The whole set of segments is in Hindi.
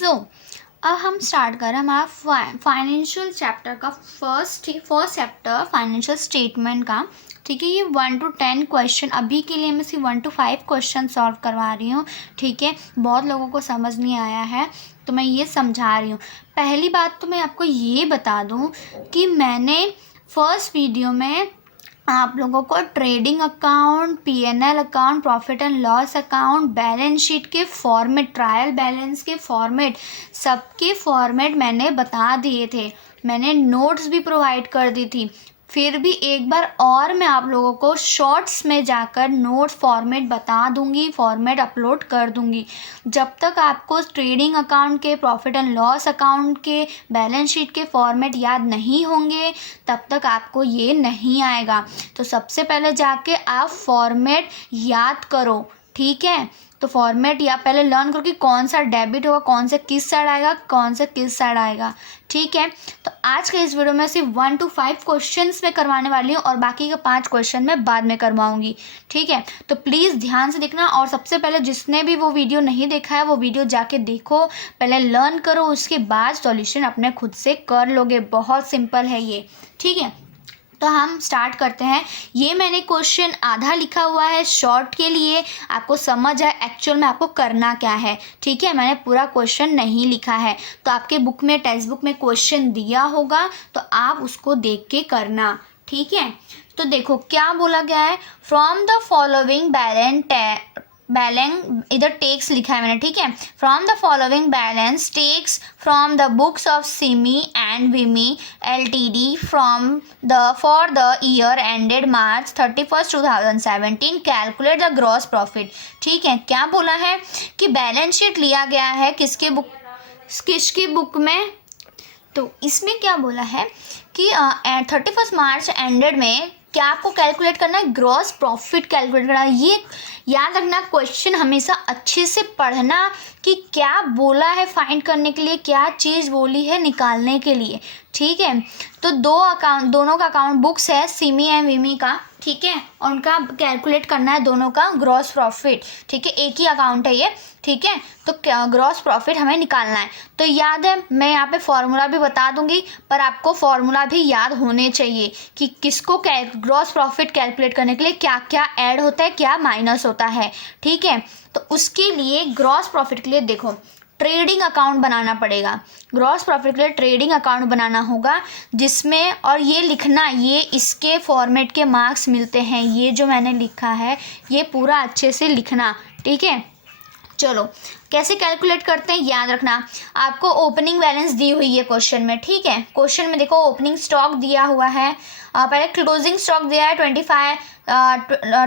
सो अब हम स्टार्ट करें हमारा फाइनेंशियल चैप्टर का फर्स्ट चैप्टर फाइनेंशियल स्टेटमेंट का। ठीक है, ये 1 to 10 क्वेश्चन अभी के लिए मैं सिर्फ 1 to 5 क्वेश्चन सॉल्व करवा रही हूँ। ठीक है, बहुत लोगों को समझ नहीं आया है तो मैं ये समझा रही हूँ। पहली बात तो मैं आपको ये बता दूँ कि मैंने फर्स्ट वीडियो में आप लोगों को trading account, PNL account, profit and loss account, balance sheet के फॉर्मेट, ट्रायल बैलेंस के फॉर्मेट, सबके फॉर्मेट मैंने बता दिए थे। मैंने नोट्स भी प्रोवाइड कर दी थी। फिर भी एक बार और मैं आप लोगों को शॉर्ट्स में जाकर नोट्स फॉर्मेट बता दूंगी, फॉर्मेट अपलोड कर दूंगी। जब तक आपको ट्रेडिंग अकाउंट के, प्रॉफिट एंड लॉस अकाउंट के, बैलेंस शीट के फॉर्मेट याद नहीं होंगे तब तक आपको ये नहीं आएगा। तो सबसे पहले जाके आप फॉर्मेट याद करो। ठीक है, तो फॉर्मेट या पहले लर्न करो कि कौन सा डेबिट होगा, कौन से किस साइड आएगा, कौन से किस साइड आएगा। ठीक है, तो आज के इस वीडियो में सिर्फ 1 to 5 क्वेश्चंस में करवाने वाली हूँ और बाकी के 5 क्वेश्चन मैं बाद में करवाऊंगी। ठीक है, तो प्लीज़ ध्यान से देखना। और सबसे पहले जिसने भी वो वीडियो नहीं देखा है वो वीडियो जाके देखो, पहले लर्न करो, उसके बाद सॉल्यूशन अपने खुद से कर लोगे। बहुत सिंपल है ये। ठीक है, तो हम स्टार्ट करते हैं। ये मैंने क्वेश्चन आधा लिखा हुआ है शॉर्ट के लिए, आपको समझ आए एक्चुअल में आपको करना क्या है। ठीक है, मैंने पूरा क्वेश्चन नहीं लिखा है। तो आपके बुक में, टेक्स्ट बुक में क्वेश्चन दिया होगा तो आप उसको देख के करना। ठीक है, तो देखो क्या बोला गया है। फ्रॉम द फॉलोइंग बैलेंस इधर टेक्स लिखा है मैंने। ठीक है, from the following balance text from the books of Simi and Vimi LTD for the year ended March 31, 2017 calculate the gross profit. ठीक है, क्या बोला है कि बैलेंस शीट लिया गया है किसकी बुक में। तो इसमें क्या बोला है कि 31 मार्च एंडेड में क्या आपको कैलकुलेट करना है, ग्रॉस प्रॉफिट कैलकुलेट करना है। ये याद रखना, क्वेश्चन हमेशा अच्छे से पढ़ना कि क्या बोला है फाइंड करने के लिए, क्या चीज़ बोली है निकालने के लिए। ठीक है, तो दोनों का अकाउंट बुक्स है, सिमी एंड विमी का। ठीक है, और उनका कैलकुलेट करना है दोनों का ग्रॉस प्रॉफिट। ठीक है, एक ही अकाउंट है ये। ठीक है, तो ग्रॉस प्रॉफिट हमें निकालना है। तो याद है, मैं यहाँ पे फॉर्मूला भी बता दूंगी, पर आपको फॉर्मूला भी याद होने चाहिए कि किसको ग्रॉस प्रॉफिट कैलकुलेट करने के लिए क्या क्या ऐड होता है, क्या माइनस होता है। ठीक है, तो उसके लिए ग्रॉस प्रॉफिट के लिए देखो ट्रेडिंग अकाउंट बनाना पड़ेगा। ग्रॉस प्रॉफिट के लिए ट्रेडिंग अकाउंट बनाना होगा जिसमें, और ये लिखना, ये इसके फॉर्मेट के मार्क्स मिलते हैं। ये जो मैंने लिखा है ये पूरा अच्छे से लिखना। ठीक है, चलो कैसे कैलकुलेट करते हैं याद रखना। आपको ओपनिंग बैलेंस दी हुई है क्वेश्चन में। ठीक है, क्वेश्चन में देखो ओपनिंग स्टॉक दिया हुआ है, पहले क्लोजिंग स्टॉक दिया है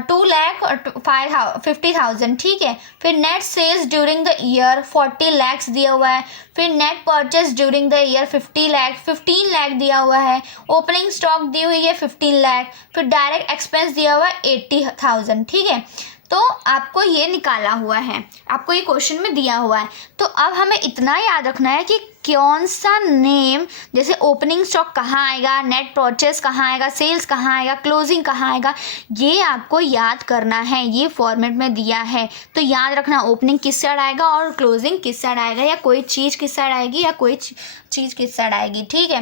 2,50,000। ठीक है, फिर net sales during the year 40 lakhs दिया हुआ है, फिर net purchase during the year 15 lakh दिया हुआ है, ओपनिंग स्टॉक दी हुई है 15 लाख, फिर डायरेक्ट एक्सपेंस दिया हुआ है 80,000। ठीक है, तो आपको ये निकाला हुआ है, आपको ये क्वेश्चन में दिया हुआ है। तो अब हमें इतना याद रखना है कि कौन सा नेम, जैसे ओपनिंग स्टॉक कहाँ आएगा, नेट परचेस कहाँ आएगा, सेल्स कहाँ आएगा, क्लोजिंग कहाँ आएगा, ये आपको याद करना है। ये फॉर्मेट में दिया है तो याद रखना ओपनिंग किस साइड आएगा और क्लोजिंग किस साइड आएगा, या कोई चीज़ किस साइड आएगी या कोई चीज़ किस साइड आएगी। ठीक है,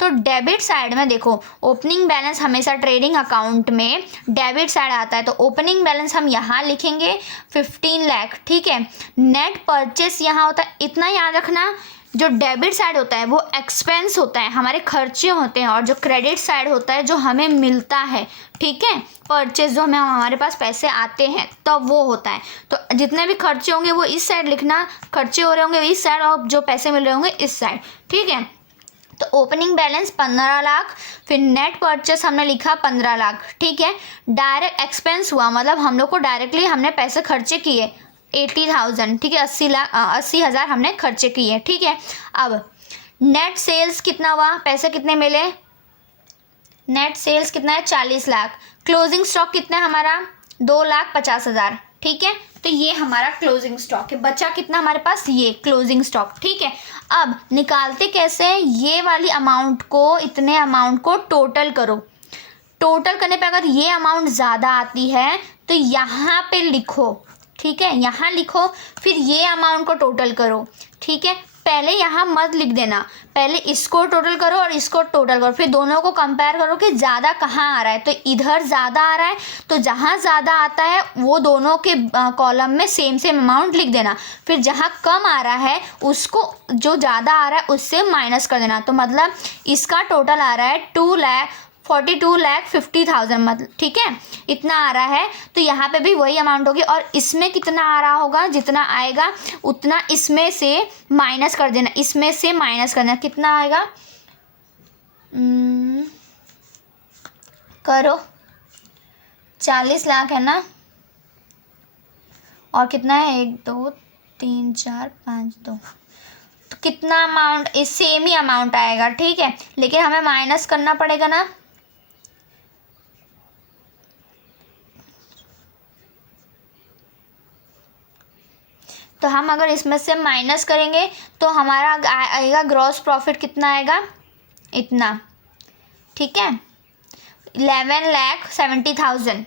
तो डेबिट साइड में देखो ओपनिंग बैलेंस हमेशा ट्रेडिंग अकाउंट में डेबिट साइड आता है, तो ओपनिंग बैलेंस हम यहाँ लिखेंगे 15 लाख। ठीक है, नेट परचेस यहाँ होता है, इतना याद रखना। जो डेबिट साइड होता है वो एक्सपेंस होता है, हमारे खर्चे होते हैं, और जो क्रेडिट साइड होता है जो हमें मिलता है। ठीक है, परचेज जो हमारे पास पैसे आते हैं तब वो होता है। तो जितने भी खर्चे होंगे वो इस साइड लिखना, खर्चे हो रहे होंगे इस साइड और जो पैसे मिल रहे होंगे इस साइड। ठीक है, तो ओपनिंग बैलेंस 15 लाख, फिर नेट परचेस हमने लिखा 15 लाख। ठीक है, डायरेक्ट एक्सपेंस हुआ, मतलब हम लोग को डायरेक्टली हमने पैसे खर्चे किए 80,000। ठीक है, 80,000 हमने खर्चे किए। ठीक है, अब नेट सेल्स कितना हुआ, पैसे कितने मिले, नेट सेल्स कितना है 40 लाख। क्लोजिंग स्टॉक कितना है हमारा 2,50,000। ठीक है, तो ये हमारा क्लोजिंग स्टॉक है। बचा कितना हमारे पास, ये क्लोजिंग स्टॉक। ठीक है, अब निकालते कैसे, ये वाली अमाउंट को, इतने अमाउंट को टोटल करो। टोटल करने पे अगर ये अमाउंट ज़्यादा आती है तो यहाँ पे लिखो ठीक है, यहाँ लिखो, फिर ये अमाउंट को टोटल करो। ठीक है, पहले यहाँ मत लिख देना, पहले इसको टोटल करो और इसको टोटल करो, फिर दोनों को कंपेयर करो कि ज़्यादा कहाँ आ रहा है। तो इधर ज़्यादा आ रहा है, तो जहाँ ज़्यादा आता है वो दोनों के कॉलम में सेम सेम अमाउंट लिख देना। फिर जहाँ कम आ रहा है उसको, जो ज़्यादा आ रहा है उससे माइनस कर देना। तो मतलब इसका टोटल आ रहा है 2,42,50,000 मतलब, ठीक है, इतना आ रहा है। तो यहाँ पे भी वही अमाउंट होगी और इसमें कितना आ रहा होगा, जितना आएगा उतना इसमें से माइनस कर देना, इसमें से माइनस करना। कितना आएगा करो, 40 लाख है ना, और कितना है 1 2 3 4 5 2, तो कितना अमाउंट, इस सेम ही अमाउंट आएगा। ठीक है, लेकिन हमें माइनस करना पड़ेगा ना। तो हम अगर इसमें से माइनस करेंगे तो हमारा आएगा ग्रॉस प्रॉफिट, कितना आएगा, इतना। ठीक है, 11,70,000।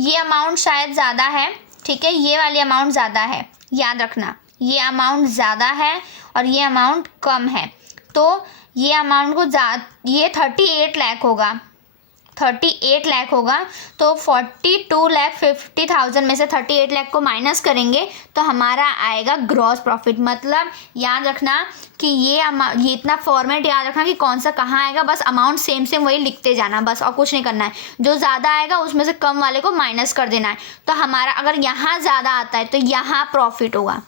ये अमाउंट शायद ज़्यादा है। ठीक है, ये वाली अमाउंट ज़्यादा है, याद रखना, ये अमाउंट ज़्यादा है और ये अमाउंट कम है। तो ये अमाउंट को ये 38 लाख होगा, 38 लाख होगा। तो 42,50,000 में से 38 लाख को माइनस करेंगे तो हमारा आएगा ग्रॉस प्रॉफिट। मतलब याद रखना कि ये इतना फॉर्मेट याद रखना कि कौन सा कहाँ आएगा, बस अमाउंट सेम सेम वही लिखते जाना बस, और कुछ नहीं करना है। जो ज़्यादा आएगा उसमें से कम वाले को माइनस कर देना है। तो हमारा अगर यहाँ ज़्यादा आता है तो यहाँ प्रॉफिट होगा,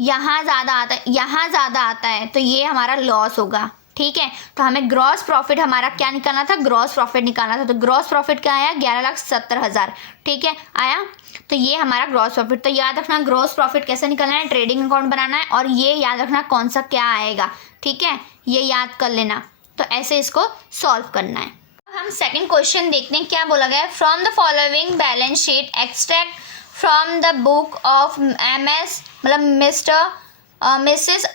यहाँ ज़्यादा आता है, यहाँ ज़्यादा आता है तो ये हमारा लॉस होगा। ठीक है, तो हमें ग्रॉस प्रॉफिट हमारा क्या निकालना था, ग्रॉस प्रॉफिट निकालना था। तो ग्रॉस प्रॉफिट क्या आया, 11,70,000। ठीक है, आया, तो ये हमारा ग्रॉस प्रॉफिट। तो याद रखना ग्रॉस प्रॉफिट कैसे निकालना है, ट्रेडिंग अकाउंट बनाना है, और ये याद रखना कौन सा क्या आएगा। ठीक है, ये याद कर लेना। तो ऐसे इसको सॉल्व करना है। हम सेकेंड क्वेश्चन देखते हैं, क्या बोला गया है। From the following balance sheet extract from the book of MS मतलब Mrs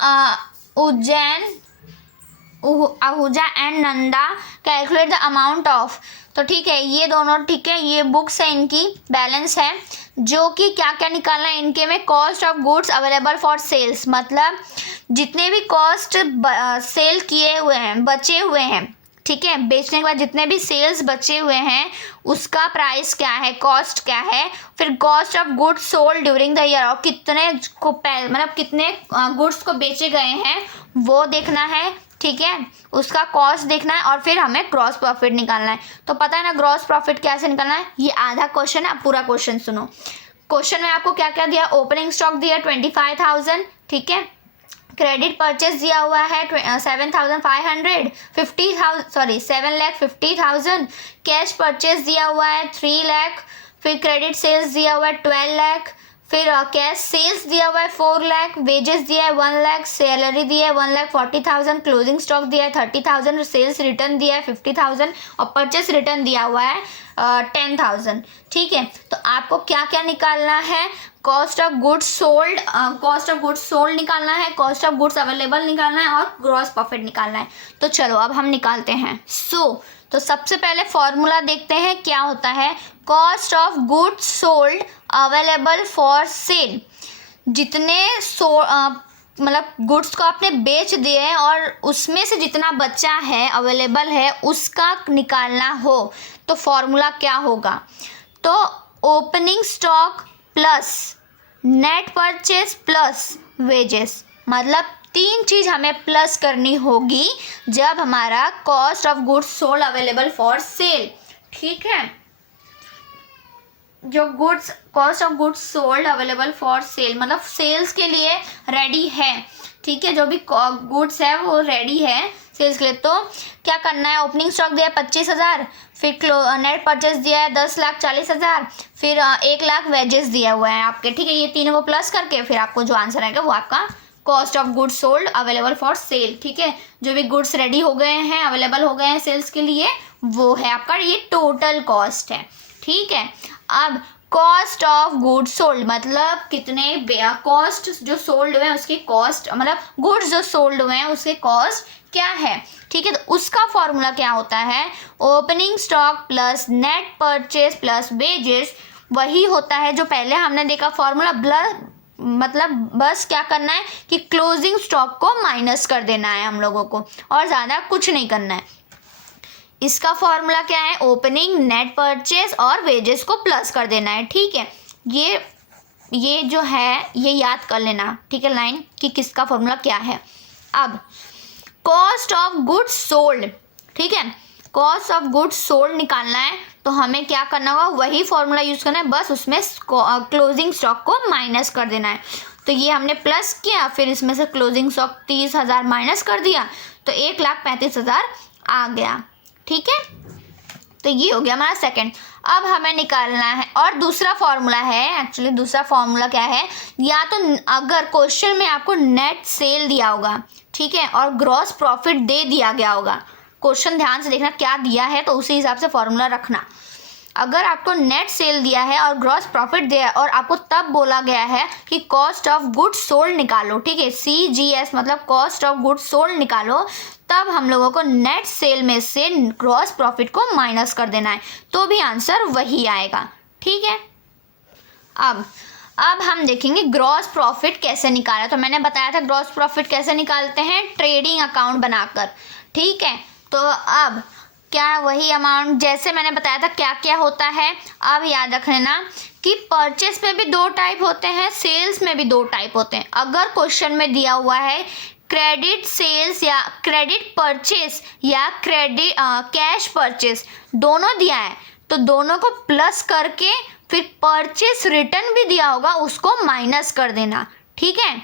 Ahuja and Nanda calculate the amount of. तो ठीक है, ये दोनों, ठीक है, ये बुक्स है, इनकी बैलेंस है, जो कि क्या क्या निकालना है इनके में, cost of goods available for sales, मतलब जितने भी कॉस्ट सेल किए हुए हैं, बचे हुए हैं, ठीक है, बेचने के बाद जितने भी सेल्स बचे हुए हैं उसका प्राइस क्या है, कॉस्ट क्या है। फिर cost of goods sold during the year, और कितने को मतलब कितने गुड्स को बेचे गए हैं वो देखना है। ठीक है, उसका कॉस्ट देखना है, और फिर हमें ग्रॉस प्रॉफिट निकालना है। तो पता है ना ग्रॉस प्रॉफिट कैसे निकालना है। ये आधा क्वेश्चन है, पूरा क्वेश्चन सुनो। क्वेश्चन में आपको क्या क्या दिया, ओपनिंग स्टॉक दिया 25,000, ठीक है, क्रेडिट परचेज दिया हुआ है 7,500, 7,50,000, कैश परचेज दिया हुआ है 3 लाख, फिर क्रेडिट सेल्स दिया हुआ है 12 लाख, फिर कैश सेल्स दिया हुआ है 4 लाख, वेजेस दिया है 1 लाख, सैलरी दिया है 1,40,000, क्लोजिंग स्टॉक दिया है 30,000, सेल्स रिटर्न दिया है 50,000 और परचेस रिटर्न दिया हुआ है 10,000। ठीक है, तो आपको क्या क्या निकालना है, कॉस्ट ऑफ गुड्स सोल्ड, निकालना है, कॉस्ट ऑफ गुड्स अवेलेबल निकालना है, और ग्रॉस प्रॉफिट निकालना है। तो चलो अब हम निकालते हैं। तो सबसे पहले फॉर्मूला देखते हैं क्या होता है। Cost of goods sold available for sale, जितने मतलब गुड्स को आपने बेच दिए हैं और उसमें से जितना बचा है अवेलेबल है उसका निकालना हो, तो फॉर्मूला क्या होगा। तो opening stock plus net purchase plus wages, मतलब 3 चीज़ हमें प्लस करनी होगी जब हमारा cost of goods sold available for sale. ठीक है, जो goods, cost of goods sold available for sale मतलब सेल्स के लिए रेडी है। ठीक है, जो भी गुड्स है वो रेडी है सेल्स के लिए। तो क्या करना है, ओपनिंग स्टॉक दिया है 25,000, फिर नेट परचेज दिया है 10,40,000, फिर 1 लाख वेजेस दिया हुआ है आपके। ठीक है, ये तीनों को प्लस करके फिर आपको जो आंसर आएगा वो आपका cost of goods sold available for sale. ठीक है, जो भी गुड्स रेडी हो गए हैं, अवेलेबल हो गए हैं सेल्स के लिए, वो है आपका, ये टोटल कॉस्ट है। ठीक है, अब कॉस्ट ऑफ गुड्स सोल्ड मतलब कितने कॉस्ट जो सोल्ड हुए हैं उसकी कॉस्ट, मतलब गुड्स जो सोल्ड हुए हैं उसके कॉस्ट क्या है। ठीक है, तो उसका फॉर्मूला क्या होता है, opening stock plus net purchase plus wages वही होता है जो पहले हमने देखा फॉर्मूला। मतलब बस क्या करना है कि क्लोजिंग स्टॉक को माइनस कर देना है हम लोगों को, और ज़्यादा कुछ नहीं करना है। इसका फॉर्मूला क्या है, ओपनिंग, नेट परचेज और वेजेस को प्लस कर देना है। ठीक है, ये जो है ये याद कर लेना, ठीक है, लाइन कि किसका फॉर्मूला क्या है। अब कॉस्ट ऑफ गुड्स सोल्ड, ठीक है, कॉस्ट ऑफ गुड्स सोल्ड निकालना है तो हमें क्या करना होगा, वही फॉर्मूला यूज़ करना है, बस उसमें क्लोजिंग स्टॉक को माइनस कर देना है। तो ये हमने प्लस किया, फिर इसमें से क्लोजिंग स्टॉक 30,000 माइनस कर दिया तो 1,35,000 आ गया। ठीक है, तो ये हो गया हमारा सेकंड। अब हमें निकालना है, और दूसरा फॉर्मूला है, एक्चुअली दूसरा फॉर्मूला क्या है, या तो अगर क्वेश्चन में आपको नेट सेल दिया होगा, ठीक है, और ग्रॉस प्रॉफिट दे दिया गया होगा, क्वेश्चन ध्यान से देखना क्या दिया है तो उसी हिसाब से फॉर्मूला रखना। अगर आपको नेट सेल दिया है और ग्रॉस प्रॉफिट दिया है और आपको तब बोला गया है कि कॉस्ट ऑफ गुड्स सोल्ड निकालो, ठीक है, CGS मतलब कॉस्ट ऑफ गुड्स सोल्ड निकालो, तब हम लोगों को नेट सेल में से ग्रॉस प्रॉफिट को माइनस कर देना है, तो भी आंसर वही आएगा। ठीक है, अब हम देखेंगे ग्रॉस प्रॉफिट कैसे निकाला। तो मैंने बताया था ग्रॉस प्रॉफिट कैसे निकालते हैं, ट्रेडिंग अकाउंट बनाकर। ठीक है, तो अब क्या वही अमाउंट जैसे मैंने बताया था क्या क्या होता है, अब याद रख लेना कि परचेस में भी 2 टाइप होते हैं, सेल्स में भी 2 टाइप होते हैं। अगर क्वेश्चन में दिया हुआ है क्रेडिट सेल्स या क्रेडिट परचेस या क्रेडिट कैश परचेस दोनों दिया है तो दोनों को प्लस करके फिर परचेस रिटर्न भी दिया होगा उसको माइनस कर देना। ठीक है,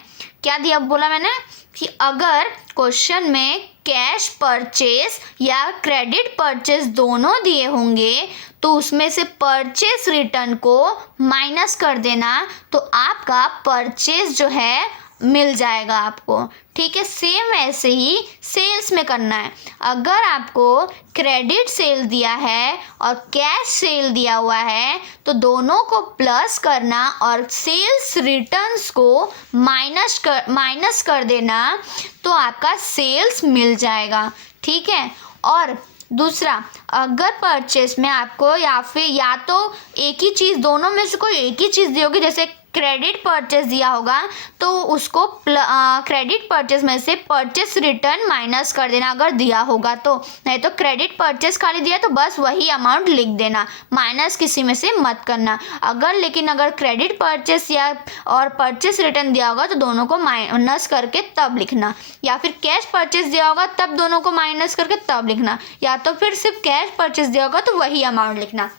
क्या दिया बोला मैंने कि अगर क्वेश्चन में कैश परचेस या क्रेडिट परचेस दोनों दिए होंगे तो उसमें से परचेस रिटर्न को माइनस कर देना तो आपका परचेस जो है मिल जाएगा आपको। ठीक है, सेम ऐसे ही सेल्स में करना है। अगर आपको क्रेडिट सेल दिया है और कैश सेल दिया हुआ है तो दोनों को प्लस करना और सेल्स रिटर्न्स को माइनस कर देना तो आपका सेल्स मिल जाएगा। ठीक है, और दूसरा अगर परचेस में आपको या तो एक ही चीज़, दोनों में से कोई एक ही चीज़ दी होगी, जैसे क्रेडिट परचेस दिया होगा तो उसको क्रेडिट परचेस में से परचेस रिटर्न माइनस कर देना अगर दिया होगा तो, नहीं तो क्रेडिट परचेस खाली दिया तो बस वही अमाउंट लिख देना, माइनस किसी में से मत करना। अगर क्रेडिट परचेस या और परचेस रिटर्न दिया होगा तो दोनों को माइनस करके तब लिखना, या फिर कैश परचेस दिया होगा तब दोनों को माइनस करके तब लिखना, या तो फिर सिर्फ कैश परचेस दिया होगा तो वही अमाउंट लिखना।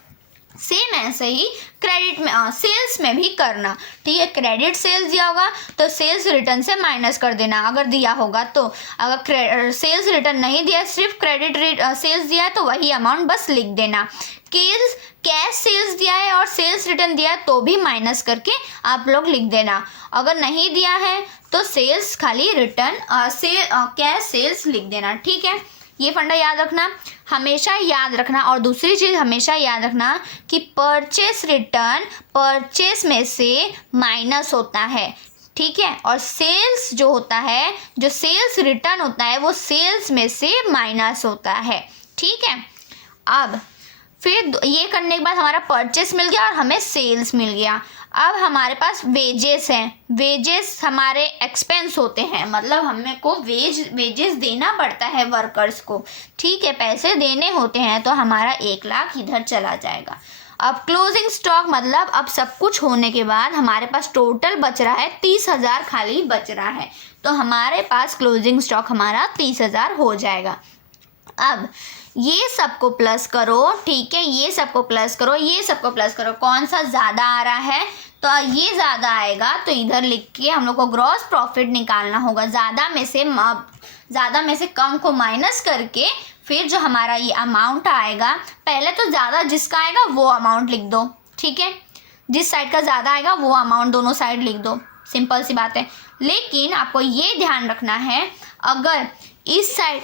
सेम ऐसे ही क्रेडिट में सेल्स में भी करना। ठीक है, क्रेडिट सेल्स दिया होगा तो सेल्स रिटर्न से माइनस कर देना अगर दिया होगा तो, अगर सेल्स रिटर्न नहीं दिया सिर्फ क्रेडिट सेल्स दिया है तो वही अमाउंट बस लिख देना। कैश सेल्स दिया है और सेल्स रिटर्न दिया है तो भी माइनस करके आप लोग लिख देना। अगर नहीं दिया है तो सेल्स खाली रिटर्न कैश सेल्स लिख देना। ठीक है, ये फंडा याद रखना, हमेशा याद रखना। और दूसरी चीज़ हमेशा याद रखना कि परचेस रिटर्न परचेस में से माइनस होता है। ठीक है, और सेल्स जो होता है, जो सेल्स रिटर्न होता है वो सेल्स में से माइनस होता है। ठीक है, अब फिर ये करने के बाद हमारा परचेस मिल गया और हमें सेल्स मिल गया। अब हमारे पास वेजेस हैं। वेजेस हमारे एक्सपेंस होते हैं, मतलब हमें को वेजेस देना पड़ता है वर्कर्स को। ठीक है, पैसे देने होते हैं तो हमारा 1 लाख इधर चला जाएगा। अब क्लोजिंग स्टॉक मतलब अब सब कुछ होने के बाद हमारे पास टोटल बच रहा है 30,000 खाली बच रहा है, तो हमारे पास क्लोजिंग स्टॉक हमारा 30,000 हो जाएगा। अब ये सबको प्लस करो। ठीक है, ये सबको प्लस करो, ये सबको प्लस करो, कौन सा ज़्यादा आ रहा है तो ये ज़्यादा आएगा तो इधर लिख के हम लोग को ग्रॉस प्रॉफिट निकालना होगा। ज़्यादा में से कम को माइनस करके फिर जो हमारा ये अमाउंट आएगा, पहले तो ज़्यादा जिसका आएगा वो अमाउंट लिख दो। ठीक है, जिस साइड का ज़्यादा आएगा वो अमाउंट दोनों साइड लिख दो, सिंपल सी बात है। लेकिन आपको ये ध्यान रखना है अगर इस साइड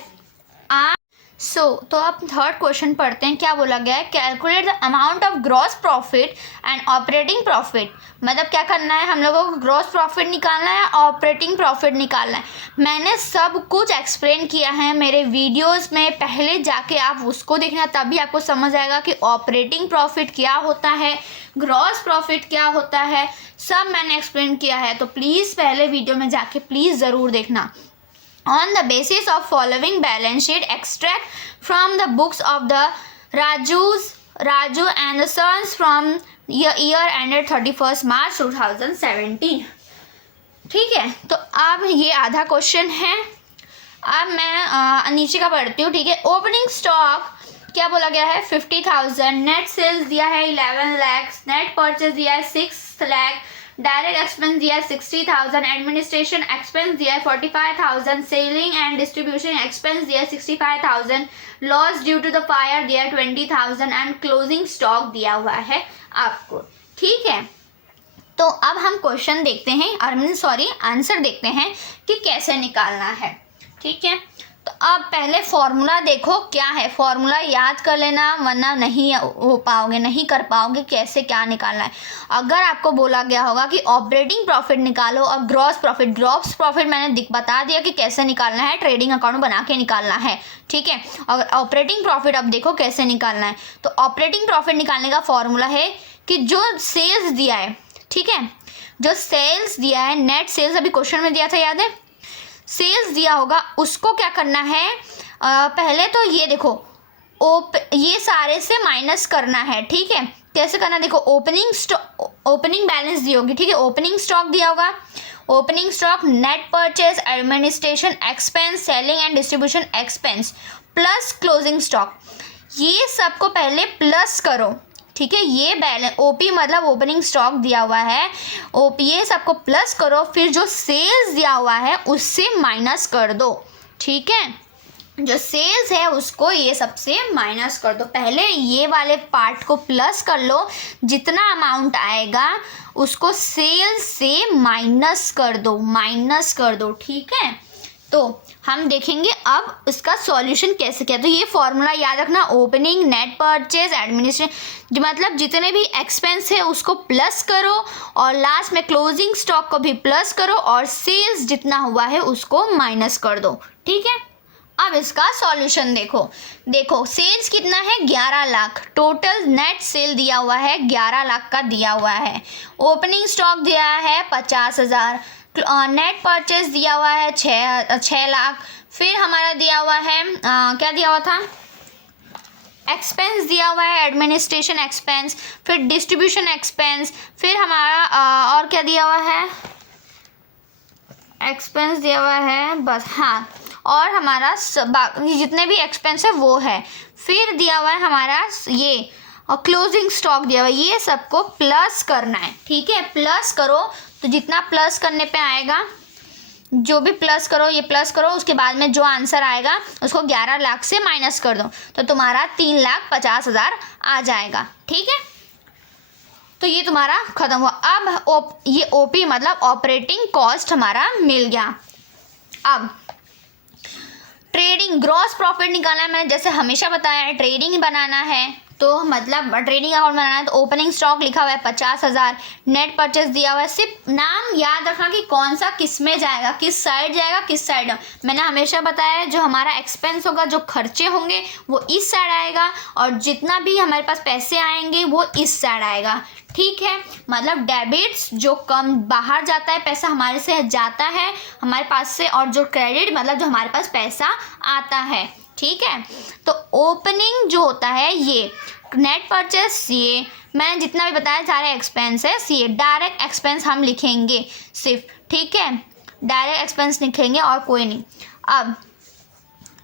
तो अब थर्ड क्वेश्चन पढ़ते हैं। क्या बोला गया है? Calculate the amount of gross profit and operating profit. मतलब क्या करना है, हम लोगों को ग्रॉस प्रॉफिट निकालना है, ऑपरेटिंग प्रॉफिट निकालना है। मैंने सब कुछ एक्सप्लेन किया है मेरे वीडियोस में, पहले जाके आप उसको देखना, तभी आपको समझ आएगा कि ऑपरेटिंग प्रॉफिट क्या होता है, ग्रॉस प्रॉफिट क्या होता है, सब मैंने एक्सप्लेन किया है। तो प्लीज़ पहले वीडियो में जाके प्लीज़ ज़रूर देखना। On the basis of following balance sheet extract from the books of the Raju and the Sons from year ended 31st March 2017। ठीक है, तो अब ये आधा क्वेश्चन है। अब मैं नीचे का पढ़ती हूँ। ठीक है, ओपनिंग स्टॉक क्या बोला गया है? 50,000। नेट सेल्स दिया है 11 लाख। नेट परचेज दिया है 6 लाख। डायरेक्ट एक्सपेंस दिया है 60,000। एडमिनिस्ट्रेशन एक्सपेंस दिया है 45,000। सेलिंग एंड डिस्ट्रीब्यूशन एक्सपेंस दिया है 65,000। Loss due to the fire दिया है 20,000 एंड क्लोजिंग स्टॉक दिया हुआ है आपको। ठीक है, तो अब हम क्वेश्चन देखते हैं, आंसर देखते हैं कि कैसे निकालना है। ठीक है, तो अब पहले फॉर्मूला देखो क्या है, फॉर्मूला याद कर लेना, वरना नहीं हो पाओगे, नहीं कर पाओगे कैसे क्या निकालना है। अगर आपको बोला गया होगा कि ऑपरेटिंग प्रॉफिट निकालो और ग्रॉस प्रॉफिट मैंने बता दिया कि कैसे निकालना है, ट्रेडिंग अकाउंट बना के निकालना है। ठीक है, अगर ऑपरेटिंग प्रॉफिट अब देखो कैसे निकालना है। तो ऑपरेटिंग प्रॉफिट निकालने का फॉर्मूला है कि जो सेल्स दिया है, ठीक है, जो सेल्स दिया है, नेट सेल्स अभी क्वेश्चन में दिया था, याद है, सेल्स दिया होगा, उसको क्या करना है, पहले तो ये देखो ये सारे से माइनस करना है। ठीक है, कैसे करना, देखो ओपनिंग बैलेंस दी होगी। ठीक है, ओपनिंग स्टॉक दिया होगा, opening stock, net purchase, administration expense, selling and distribution expense plus closing stock, ये सबको पहले प्लस करो। ठीक है, ये बैलेंस ओपी मतलब ओपनिंग स्टॉक दिया हुआ है, ये सबको प्लस करो, फिर जो सेल्स दिया हुआ है उससे माइनस कर दो। ठीक है, जो सेल्स है उसको ये सबसे माइनस कर दो। पहले ये वाले पार्ट को प्लस कर लो, जितना अमाउंट आएगा उसको सेल्स से माइनस कर दो। ठीक है, तो हम देखेंगे अब इसका सॉल्यूशन कैसे किया। तो ये फॉर्मूला याद रखना, ओपनिंग, नेट परचेज, एडमिनिस्ट्रेशन, मतलब जितने भी एक्सपेंस है उसको प्लस करो और लास्ट में क्लोजिंग स्टॉक को भी प्लस करो और सेल्स जितना हुआ है उसको माइनस कर दो। ठीक है, अब इसका सॉल्यूशन देखो सेल्स कितना है, 11 लाख। टोटल नेट सेल दिया हुआ है 11 लाख का दिया हुआ है। ओपनिंग स्टॉक दिया है 50,000। नेट परचेज दिया हुआ है 6 लाख। फिर हमारा दिया हुआ है क्या दिया हुआ था, एक्सपेंस दिया हुआ है, एडमिनिस्ट्रेशन एक्सपेंस, फिर डिस्ट्रीब्यूशन एक्सपेंस, फिर हमारा और क्या दिया हुआ है, एक्सपेंस दिया हुआ है बस, हाँ, और हमारा जितने भी एक्सपेंस है वो है। फिर दिया हुआ है हमारा ये और क्लोजिंग स्टॉक दिया हुआ है, ये सबको प्लस करना है। ठीक है, प्लस करो, तो जितना प्लस करने पे आएगा, जो भी प्लस करो, ये प्लस करो, उसके बाद में जो आंसर आएगा उसको 11 लाख से माइनस कर दो, तो तुम्हारा 3,50,000 आ जाएगा। ठीक है, तो ये तुम्हारा खत्म हुआ। अब ये ओपी मतलब ऑपरेटिंग कॉस्ट हमारा मिल गया। अब ट्रेडिंग ग्रॉस प्रॉफिट निकालना है, मैंने जैसे हमेशा बताया है, ट्रेडिंग बनाना है तो मतलब ट्रेडिंग अकाउंट बनाना है तो ओपनिंग स्टॉक लिखा हुआ है 50,000, नेट परचेस दिया हुआ है। सिर्फ नाम याद रखना कि कौन सा किस में जाएगा, किस साइड जाएगा, किस साइड। मैंने हमेशा बताया है जो हमारा एक्सपेंस होगा, जो खर्चे होंगे वो इस साइड आएगा और जितना भी हमारे पास पैसे आएंगे वो इस साइड आएगा। ठीक है, मतलब डेबिट्स जो कम बाहर जाता है, पैसा हमारे से जाता है हमारे पास से, और जो क्रेडिट मतलब जो हमारे पास पैसा आता है। ठीक है, तो ओपनिंग जो होता है ये नेट परचेस, ये मैंने जितना भी बताया सारे एक्सपेंसेस, ये डायरेक्ट एक्सपेंस हम लिखेंगे सिर्फ। ठीक है, डायरेक्ट एक्सपेंस लिखेंगे और कोई नहीं। अब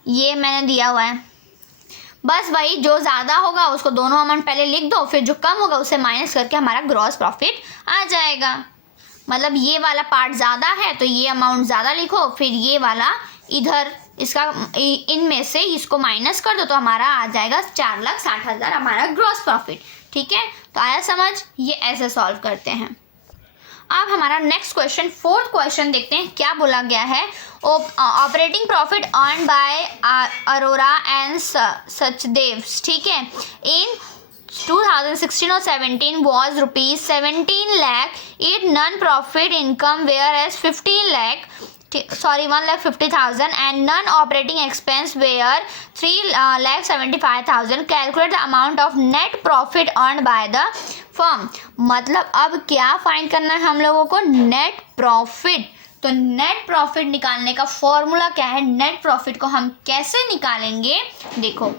ये मैंने दिया हुआ है, बस वही जो ज़्यादा होगा उसको दोनों अमाउंट पहले लिख दो, फिर जो कम होगा उसे माइनस करके हमारा ग्रॉस प्रॉफिट आ जाएगा। मतलब ये वाला पार्ट ज़्यादा है तो ये अमाउंट ज़्यादा लिखो, फिर ये वाला इधर इसका इनमें से इसको माइनस कर दो तो हमारा आ जाएगा 4,60,000 हमारा ग्रॉस प्रॉफिट। ठीक है, तो आया समझ, ये ऐसे सॉल्व करते हैं। अब हमारा नेक्स्ट क्वेश्चन, फोर्थ क्वेश्चन देखते हैं क्या बोला गया है। Operating profit earn by Arora and Sachdev, ठीक है, इन 2016 और 17 was rupees 17 lakh. It non-profit income whereas 15 lakh, 1,50,000 and non-operating expense were 3,75,000. Calculate the amount of net profit earned by the firm. मतलब अब क्या फाइंड करना है हम लोगों को, नेट प्रॉफिट। तो नेट प्रॉफिट निकालने का फॉर्मूला क्या है, नेट प्रॉफिट को हम कैसे निकालेंगे, देखो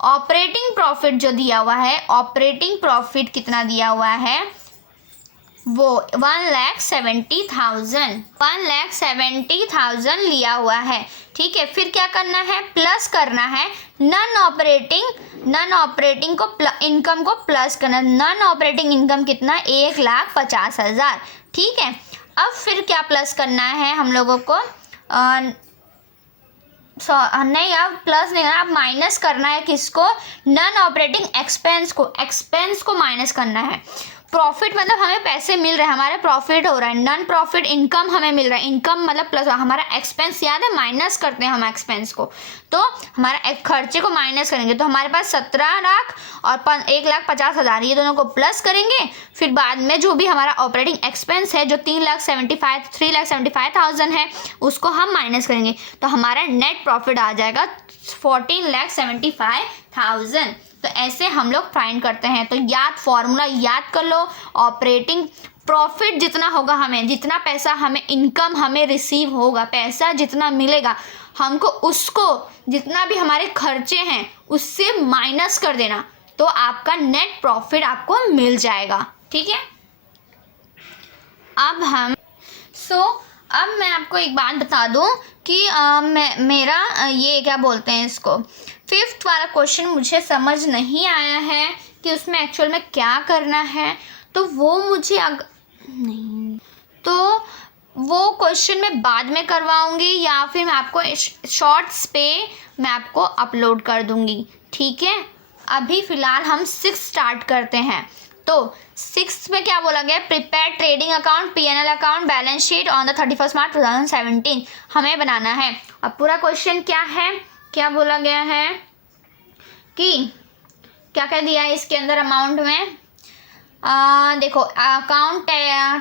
ऑपरेटिंग प्रॉफिट जो दिया हुआ है, ऑपरेटिंग प्रॉफिट कितना दिया हुआ है, वो 1,70,000 लिया हुआ है, ठीक है। फिर क्या करना है, प्लस करना है नॉन ऑपरेटिंग को इनकम को प्लस करना। नॉन ऑपरेटिंग इनकम कितना, 1,50,000, ठीक है। अब फिर क्या प्लस करना है हम लोगों को, नहीं अब प्लस नहीं करना, अब माइनस करना है किसको, नॉन ऑपरेटिंग एक्सपेंस को माइनस करना है। प्रॉफिट मतलब हमें पैसे मिल रहे हैं, हमारे प्रॉफिट हो रहा है, नॉन प्रॉफिट इनकम हमें मिल रहा है, इनकम मतलब प्लस हमारा एक्सपेंस, याद है माइनस करते हैं हम एक्सपेंस को, तो हमारा खर्चे को माइनस करेंगे तो हमारे पास 17 लाख और 1,50,000 ये दोनों को प्लस करेंगे। फिर बाद में जो भी हमारा ऑपरेटिंग एक्सपेंस है जो 3,75,000 है उसको हम माइनस करेंगे, तो हमारा नेट प्रॉफिट आ जाएगा 14,75,000। तो ऐसे हम लोग फाइंड करते हैं। तो फॉर्मूला याद कर लो, ऑपरेटिंग प्रॉफिट जितना होगा, हमें जितना पैसा हमें इनकम हमें रिसीव होगा, पैसा जितना मिलेगा हमको, उसको जितना भी हमारे खर्चे हैं उससे माइनस कर देना, तो आपका नेट प्रॉफिट आपको मिल जाएगा, ठीक है। अब मैं आपको एक बात बता दूं कि मेरा ये क्या बोलते हैं इसको, फिफ्थ वाला क्वेश्चन मुझे समझ नहीं आया है कि उसमें एक्चुअल में क्या करना है, तो वो मुझे नहीं, तो वो क्वेश्चन मैं बाद में करवाऊंगी या फिर मैं आपको शॉर्ट्स पे मैं आपको अपलोड कर दूंगी, ठीक है। अभी फ़िलहाल हम 6 स्टार्ट करते हैं। तो 6 में क्या बोला गया, prepare trading account, P&L account, balance sheet on the 31 मार्च 2017 हमें बनाना है। अब पूरा क्वेश्चन क्या है, क्या बोला गया है कि क्या क्या दिया है इसके अंदर अमाउंट में, देखो अकाउंट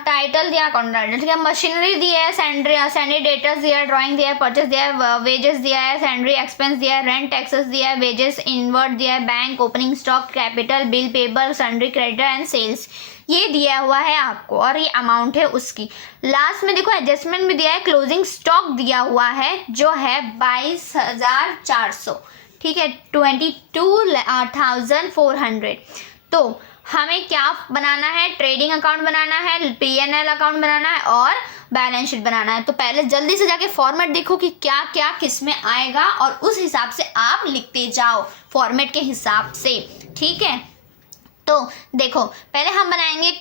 टाइटल दिया, अकाउंट टाइटल, ठीक है। मशीनरी दिया है, सैंड्री डेटर्स दिया है, ड्राइंग दिया है, परचेस दिया है, वेजेस दिया है, सैंड्री एक्सपेंस दिया है, रेंट टैक्सेस दिया है, वेजेस इनवर्ड दिया है, bank opening stock, capital, bill payable, sundry creditor and sales, ये दिया हुआ है आपको और ये अमाउंट है उसकी। लास्ट में देखो एडजस्टमेंट में दिया है, क्लोजिंग स्टॉक दिया हुआ है जो है 22,400, ठीक है, 22,400। तो हमें क्या बनाना है, ट्रेडिंग अकाउंट बनाना है, P&L अकाउंट बनाना है और बैलेंस शीट बनाना है। तो पहले जल्दी से जाके फॉर्मेट देखो कि क्या क्या किस में आएगा और उस हिसाब से आप लिखते जाओ फॉर्मेट के हिसाब से, ठीक है। तो देखो पहले हम बनाएंगे,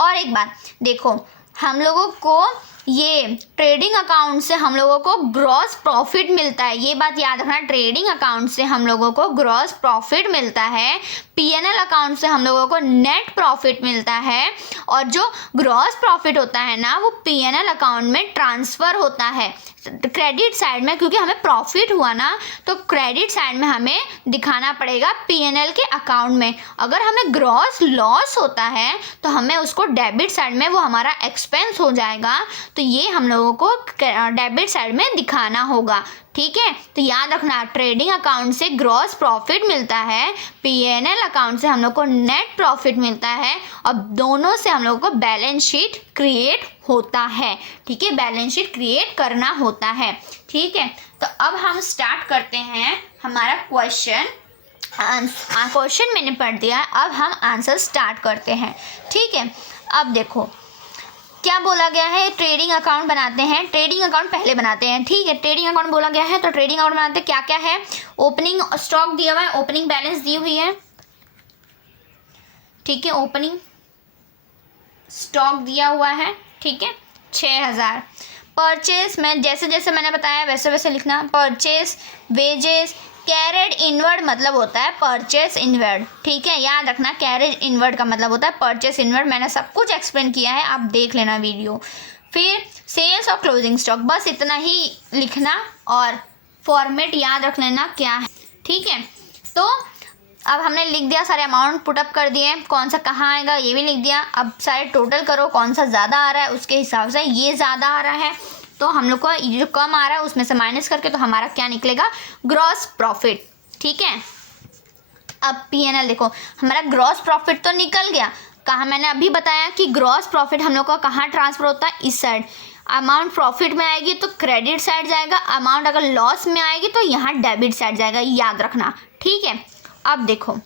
और एक बात देखो, हम लोगों को ये ट्रेडिंग अकाउंट से हम लोगों को ग्रॉस प्रॉफिट मिलता है, ये बात याद रखना, ट्रेडिंग अकाउंट से हम लोगों को ग्रॉस प्रॉफिट मिलता है, P&L अकाउंट से हम लोगों को नेट प्रॉफिट मिलता है, और जो ग्रॉस प्रॉफिट होता है ना वो P&L अकाउंट में ट्रांसफ़र होता है क्रेडिट साइड में, क्योंकि हमें प्रॉफिट हुआ ना तो क्रेडिट साइड में हमें दिखाना पड़ेगा P&L के अकाउंट में। अगर हमें ग्रॉस लॉस होता है तो हमें उसको डेबिट साइड में, वो हमारा एक्सपेंस हो जाएगा, तो ये हम लोगों को डेबिट साइड में दिखाना होगा, ठीक है। तो याद रखना, ट्रेडिंग अकाउंट से ग्रॉस प्रॉफिट मिलता है, P&L अकाउंट से हम लोग को नेट प्रॉफिट मिलता है, और दोनों से हम लोगों को बैलेंस शीट क्रिएट होता है, ठीक है, बैलेंस शीट क्रिएट करना होता है, ठीक है। तो अब हम स्टार्ट करते हैं हमारा क्वेश्चन मैंने पढ़ दिया, अब हम आंसर स्टार्ट करते हैं, ठीक है। अब देखो क्या बोला गया है, ट्रेडिंग अकाउंट बनाते हैं, ट्रेडिंग अकाउंट पहले बनाते हैं, ठीक है। ट्रेडिंग अकाउंट बोला गया है तो ट्रेडिंग अकाउंट बनाते हैं, क्या क्या है, ओपनिंग स्टॉक दिया हुआ है, ओपनिंग बैलेंस दी हुई है, ठीक है, ओपनिंग स्टॉक दिया हुआ है, ठीक है, 6,000। परचेस में जैसे जैसे मैंने बताया वैसे वैसे लिखना, परचेस, वेजेस, कैरेड इनवर्ड मतलब होता है परचेस इनवर्ड, ठीक है, याद रखना। कैरेज इनवर्ड का मतलब होता है परचेस इनवर्ड। मैंने सब कुछ एक्सप्लेन किया है, आप देख लेना वीडियो। फिर सेल्स और क्लोजिंग स्टॉक, बस इतना ही लिखना और फॉर्मेट याद रख लेना क्या है, ठीक है। तो अब हमने लिख दिया, सारे अमाउंट पुटअप कर दिए, कौन सा कहाँ आएगा ये भी लिख दिया। अब सारे टोटल करो, कौन सा ज़्यादा आ रहा है उसके हिसाब से, ये ज़्यादा आ रहा है तो हम लोग को जो कम आ रहा है उसमें से माइनस करके तो हमारा क्या निकलेगा, ग्रॉस प्रॉफिट, ठीक है। अब P&L देखो, हमारा ग्रॉस प्रॉफिट तो निकल गया, कहाँ मैंने अभी बताया कि ग्रॉस प्रॉफिट हम लोग का कहाँ ट्रांसफर होता है, इस साइड। अमाउंट प्रॉफिट में आएगी तो क्रेडिट साइड जाएगा, अमाउंट अगर लॉस में आएगी तो यहाँ डेबिट साइड जाएगा, याद रखना, ठीक है। अब देखो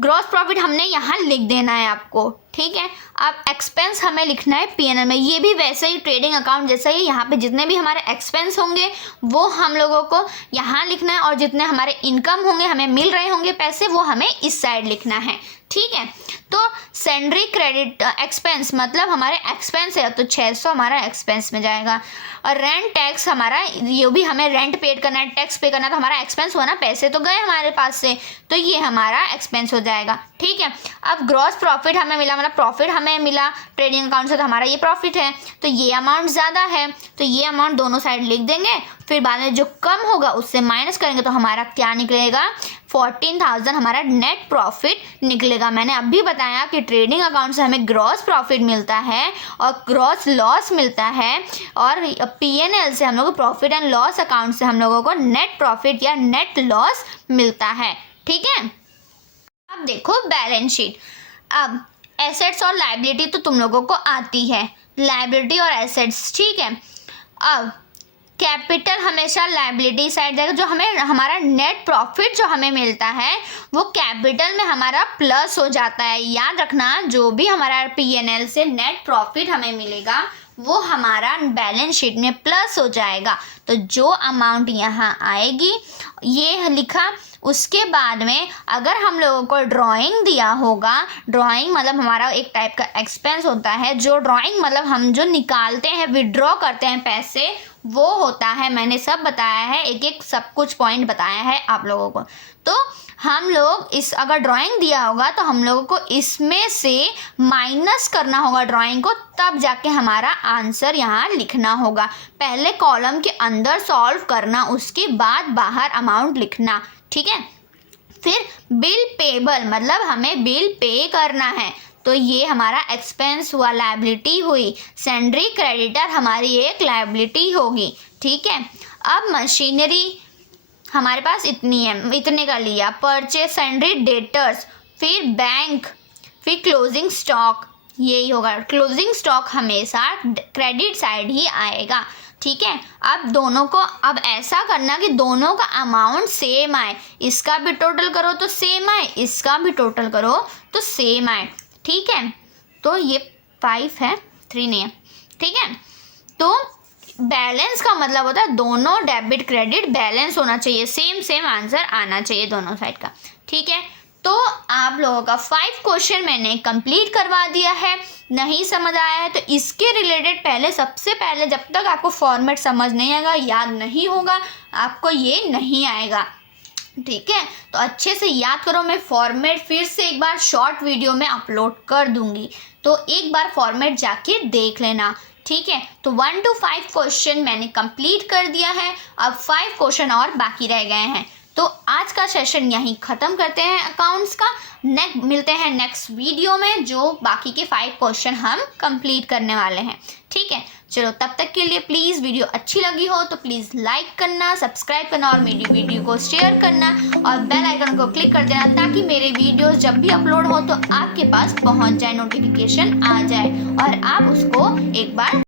ग्रॉस प्रॉफिट हमने यहाँ लिख देना है आपको, ठीक है। अब एक्सपेंस हमें लिखना है P&L में, ये भी वैसे ही ट्रेडिंग अकाउंट जैसा ही, यहाँ पे जितने भी हमारे एक्सपेंस होंगे वो हम लोगों को यहाँ लिखना है, और जितने हमारे इनकम होंगे, हमें मिल रहे होंगे पैसे, वो हमें इस साइड लिखना है, ठीक है। तो सेंड्री क्रेडिट एक्सपेंस मतलब हमारे एक्सपेंस है तो 600 हमारा एक्सपेंस में जाएगा, और रेंट टैक्स हमारा, ये भी हमें रेंट पेड करना है, टैक्स पे करना है, तो हमारा एक्सपेंस हुआ ना, पैसे तो गए हमारे पास से, तो ये हमारा एक्सपेंस हो जाएगा, ठीक है। अब ग्रॉस प्रॉफिट हमें मिला, मतलब प्रॉफिट हमें मिला ट्रेडिंग अकाउंट से, तो हमारा ये प्रॉफिट है, तो ये अमाउंट ज़्यादा है तो ये अमाउंट दोनों साइड लिख देंगे। फिर बाद में जो कम होगा उससे माइनस करेंगे तो हमारा क्या निकलेगा, 14,000 हमारा नेट प्रॉफिट निकलेगा। मैंने अभी बताया कि ट्रेडिंग अकाउंट से हमें ग्रॉस प्रॉफिट मिलता है और ग्रॉस लॉस मिलता है, और P&L से हम लोग को प्रॉफिट एंड लॉस अकाउंट से हम लोगों को नेट प्रॉफिट या नेट लॉस मिलता है, ठीक है। अब देखो बैलेंस शीट। अब एसेट्स और लायबिलिटी तो तुम लोगों को आती है, लायबिलिटी और एसेट्स, ठीक है। अब कैपिटल हमेशा लायबिलिटी साइड जाएगा, जो हमें हमारा नेट प्रॉफिट जो हमें मिलता है वो कैपिटल में हमारा प्लस हो जाता है, याद रखना। जो भी हमारा P&L से नेट प्रॉफिट हमें मिलेगा वो हमारा बैलेंस शीट में प्लस हो जाएगा। तो जो अमाउंट यहाँ आएगी ये लिखा, उसके बाद में अगर हम लोगों को ड्राइंग दिया होगा, ड्राइंग मतलब हमारा एक टाइप का एक्सपेंस होता है, जो ड्राइंग मतलब हम जो निकालते हैं, विड्रॉ करते हैं पैसे, वो होता है, मैंने सब बताया है, एक एक सब कुछ पॉइंट बताया है आप लोगों को। तो हम लोग इस अगर ड्राइंग दिया होगा तो हम लोगों को इसमें से माइनस करना होगा ड्राइंग को, तब जाके हमारा आंसर यहाँ लिखना होगा। पहले कॉलम के अंदर सॉल्व करना, उसके बाद बाहर अमाउंट लिखना, ठीक है। फिर बिल पेबल मतलब हमें बिल पे करना है, तो ये हमारा एक्सपेंस हुआ, लायबिलिटी हुई। सेंड्री क्रेडिटर हमारी एक लायबिलिटी होगी, ठीक है। अब मशीनरी हमारे पास इतनी है, इतने का लिया। परचेज सेंड्री डेटर्स, फिर बैंक, फिर क्लोजिंग स्टॉक, यही होगा। क्लोजिंग स्टॉक हमेशा क्रेडिट साइड ही आएगा, ठीक है। अब दोनों को, अब ऐसा करना कि दोनों का अमाउंट सेम आए, इसका भी टोटल करो तो सेम आए, इसका भी टोटल करो तो सेम आए, ठीक है। तो ये 5 है, 3 नहीं है, ठीक है। तो बैलेंस का मतलब होता है दोनों डेबिट क्रेडिट बैलेंस होना चाहिए, सेम सेम आंसर आना चाहिए दोनों साइड का, ठीक है। तो आप लोगों का 5 क्वेश्चन मैंने कंप्लीट करवा दिया है। नहीं समझ आया है तो इसके रिलेटेड पहले, सबसे पहले जब तक आपको फॉर्मेट समझ नहीं आएगा, याद नहीं होगा, आपको ये नहीं आएगा, ठीक है। तो अच्छे से याद करो, मैं फॉर्मेट फिर से एक बार शॉर्ट वीडियो में अपलोड कर दूंगी, तो एक बार फॉर्मेट जाके देख लेना, ठीक है। तो 1 to 5 क्वेश्चन मैंने कंप्लीट कर दिया है, अब 5 क्वेश्चन और बाकी रह गए हैं। तो आज का सेशन यहीं ख़त्म करते हैं अकाउंट्स का। मिलते हैं नेक्स्ट वीडियो में, जो बाकी के 5 क्वेश्चन हम कंप्लीट करने वाले हैं, ठीक है। चलो तब तक के लिए प्लीज़, वीडियो अच्छी लगी हो तो प्लीज़ लाइक करना, सब्सक्राइब करना और मेरी वीडियो को शेयर करना और बेल आइकन को क्लिक कर देना, ताकि मेरे वीडियोस जब भी अपलोड हो तो आपके पास पहुंच जाए, नोटिफिकेशन आ जाए और आप उसको एक बार